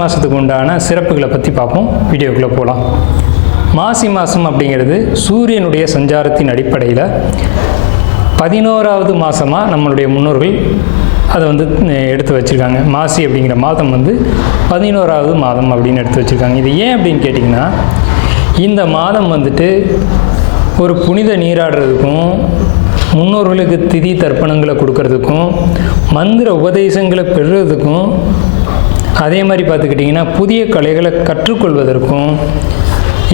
மாதத்துக்கு உண்டான சிறப்புகளை பற்றி பார்ப்போம். வீடியோக்குள்ளே போகலாம். மாசி மாதம் அப்படிங்கிறது சூரியனுடைய சஞ்சாரத்தின் அடிப்படையில் 11வது மாதமாக நம்மளுடைய முன்னோர்கள் அதை எடுத்து வச்சுருக்காங்க. மாசி அப்படிங்கிற மாதம் 11வது மாதம் அப்படின்னு எடுத்து வச்சுருக்காங்க. இது ஏன் அப்படின்னு கேட்டிங்கன்னா, இந்த மாதம் ஒரு புனித நீராடுறதுக்கும், முன்னோர்களுக்கு திதி தர்ப்பணங்களை கொடுக்கறதுக்கும், மந்திர உபதேசங்களை பெறுறதுக்கும், அதே மாதிரி பார்த்துக்கிட்டிங்கன்னா புதிய கலைகளை கற்றுக்கொள்வதற்கும்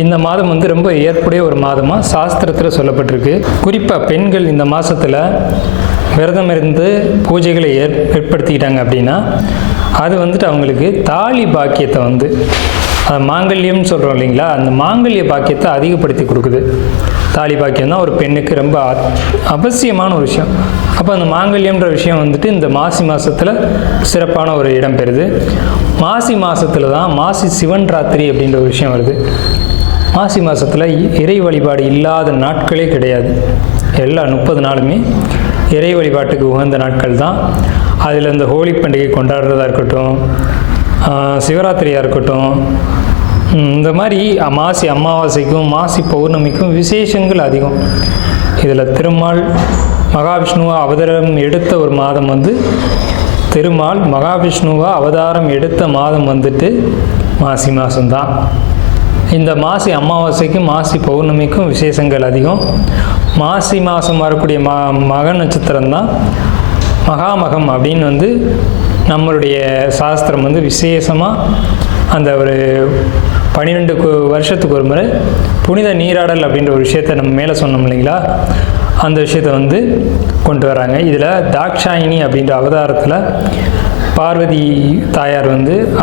இந்த மாதம் ரொம்ப ஏற்புடைய ஒரு மாதமாக சாஸ்திரத்தில் சொல்லப்பட்டிருக்கு. குறிப்பாக பெண்கள் இந்த மாதத்தில் விரதம் இருந்து பூஜைகளை ஏற்படுத்திக்கிட்டாங்க அப்படின்னா அது அவங்களுக்கு தாலி பாக்கியத்தை மாங்கல்யம்னு சொல்கிறோம் இல்லைங்களா, அந்த மாங்கல்ய பாக்கியத்தை அதிகப்படுத்தி கொடுக்குது. தாலி பாக்கியம் தான் ஒரு பெண்ணுக்கு ரொம்ப அவசியமான ஒரு விஷயம். அப்போ அந்த மாங்கல்யம்ன்ற விஷயம் இந்த மாசி மாதத்தில் சிறப்பான ஒரு இடம் பெறுது. மாசி மாதத்தில் தான் மாசி சிவன் ராத்திரி அப்படின்ற ஒரு விஷயம் வருது. மாசி மாதத்தில் இறை வழிபாடு இல்லாத நாட்களே கிடையாது. எல்லா 30 நாளுமே இறை வழிபாட்டுக்கு உகந்த நாட்கள் தான். அதில் இந்த ஹோலி பண்டிகை கொண்டாடுறதா இருக்கட்டும், சிவராத்திரியாக இருக்கட்டும், இந்த மாதிரி மாசி அமாவாசைக்கும் மாசி பௌர்ணமிக்கும் விசேஷங்கள் அதிகம். இதில் திருமால் மகாவிஷ்ணுவா அவதாரம் எடுத்த ஒரு மாதம் திருமால் மகாவிஷ்ணுவா அவதாரம் எடுத்த மாதம் மாசி மாதம்தான். இந்த மாசி அமாவாசைக்கும் மாசி பௌர்ணமிக்கும் விசேஷங்கள் அதிகம். மாசி மாதம் வரக்கூடிய மக நட்சத்திரம் தான் மகாமகம் அப்படின்னு நம்மளுடைய சாஸ்திரம் விசேஷமாக அந்த ஒரு 12 வருஷத்துக்கு ஒரு முறை புனித நீராடல் அப்படின்ற ஒரு விஷயத்தை நம்ம மேலே சொன்னோம் இல்லைங்களா, அந்த விஷயத்தை கொண்டு வராங்க. இதில் தாக்ஷாயினி அப்படின்ற அவதாரத்தில் பார்வதி தாயார்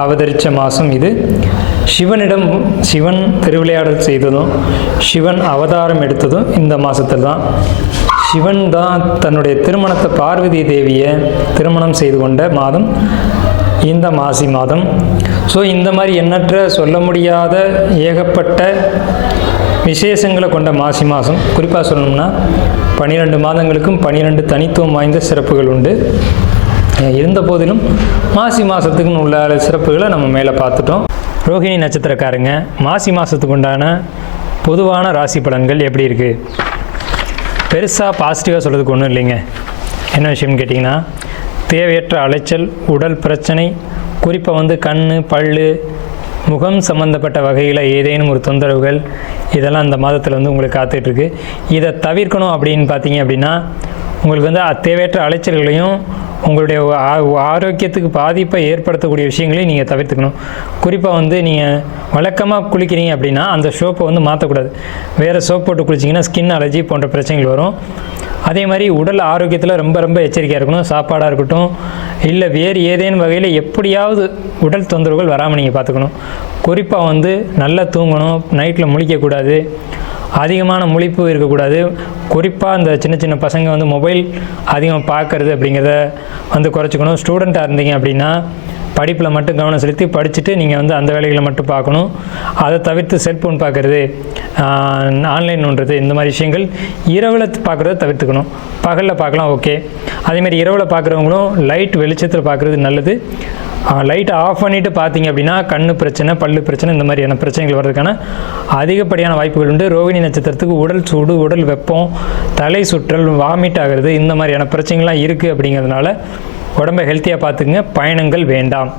அவதரித்த மாதம் இது. சிவன் திருவிளையாடல் செய்ததும் சிவன் அவதாரம் எடுத்ததும் இந்த மாதத்தில் தான். சிவன் தான் தன்னுடைய திருமணத்தை பார்வதி தேவியை திருமணம் செய்து கொண்ட மாதம் இந்த மாசி மாதம். ஸோ இந்த மாதிரி எண்ணற்ற சொல்ல முடியாத ஏகப்பட்ட விசேஷங்களை கொண்ட மாசி மாதம். குறிப்பாக சொல்லணும்னா 12 மாதங்களுக்கும் 12 தனித்துவம் வாய்ந்த சிறப்புகள் உண்டு. இருந்த போதிலும் மாசி மாதத்துக்குன்னு உள்ள சிறப்புகளை நம்ம மேலே பார்த்துட்டோம். ரோகிணி நட்சத்திரக்காரங்க மாசி மாதத்துக்கு உண்டான பொதுவான ராசி பலன்கள் எப்படி இருக்குது? பெருசாக பாசிட்டிவாக சொல்கிறதுக்கு ஒன்றும் இல்லைங்க. என்ன விஷயம்னு கேட்டிங்கன்னா, தேவையற்ற அலைச்சல், உடல் பிரச்சனை, குறிப்பாக கண், பல், முகம் சம்மந்தப்பட்ட வகையில் ஏதேனும் ஒரு தொந்தரவுகள், இதெல்லாம் இந்த மாதத்தில் உங்களுக்கு காத்துட்ருக்கு. இதை தவிர்க்கணும் அப்படின்னு பார்த்தீங்க அப்படின்னா, உங்களுக்கு தேவையற்ற அலைச்சல்களையும் உங்களுடைய ஆரோக்கியத்துக்கு பாதிப்பை ஏற்படுத்தக்கூடிய விஷயங்களையும் நீங்கள் தவிர்த்துக்கணும். குறிப்பாக நீங்கள் வழக்கமாக குளிக்கிறீங்க அப்படின்னா அந்த சோப்பை மாற்றக்கூடாது. வேறு சோப் போட்டு குளிச்சிங்கன்னா ஸ்கின் அலர்ஜி போன்ற பிரச்சனைகள் வரும். அதே மாதிரி உடல் ஆரோக்கியத்தில் ரொம்ப ரொம்ப எச்சரிக்கையாக இருக்கணும். சாப்பாடாக இருக்கட்டும், இல்லை வேறு ஏதேனும் வகையில் எப்படியாவது உடல் தொந்தரவுகள் வராமல் நீங்கள் பார்த்துக்கணும். குறிப்பாக நல்லா தூங்கணும், நைட்டில் முழிக்கக்கூடாது, அதிகமான முழிப்பு இருக்கக்கூடாது. குறிப்பாக இந்த சின்ன சின்ன பசங்க மொபைல் அதிகம் பார்க்குறது அப்படிங்கிறத குறைச்சிக்கணும். ஸ்டூடெண்ட்டாக இருந்தீங்க அப்படின்னா படிப்பில் மட்டும் கவனம் செலுத்தி படிச்சுட்டு நீங்கள் அந்த வேலைகளை மட்டும் பார்க்கணும். அதை தவிர்த்து செல்ஃபோன் பார்க்குறது, ஆன்லைன் பண்ணுறது, இந்த மாதிரி விஷயங்கள் இரவில் பார்க்குறத தவிர்த்துக்கணும். பகலில் பார்க்கலாம், ஓகே. அதேமாதிரி இரவில் பார்க்குறவங்களும் லைட் வெளிச்சத்தில் பார்க்குறது நல்லது. லைட்டை ஆஃப் பண்ணிவிட்டு பார்த்தீங்க அப்படின்னா கண் பிரச்சனை, பல்லு பிரச்சனை, இந்த மாதிரியான பிரச்சனைகள் வர்றதுக்கான அதிகப்படியான வாய்ப்புகள் உண்டு. ரோகிணி நட்சத்திரத்துக்கு உடல் சூடு, உடல் வெப்பம், தலை சுற்றல், வாமிட் ஆகிறது, இந்த மாதிரியான பிரச்சனைகள்லாம் இருக்குது. அப்படிங்கிறதுனால உடம்பை ஹெல்த்தியாக பார்த்துக்குங்க. பயணங்கள் வேண்டாம்.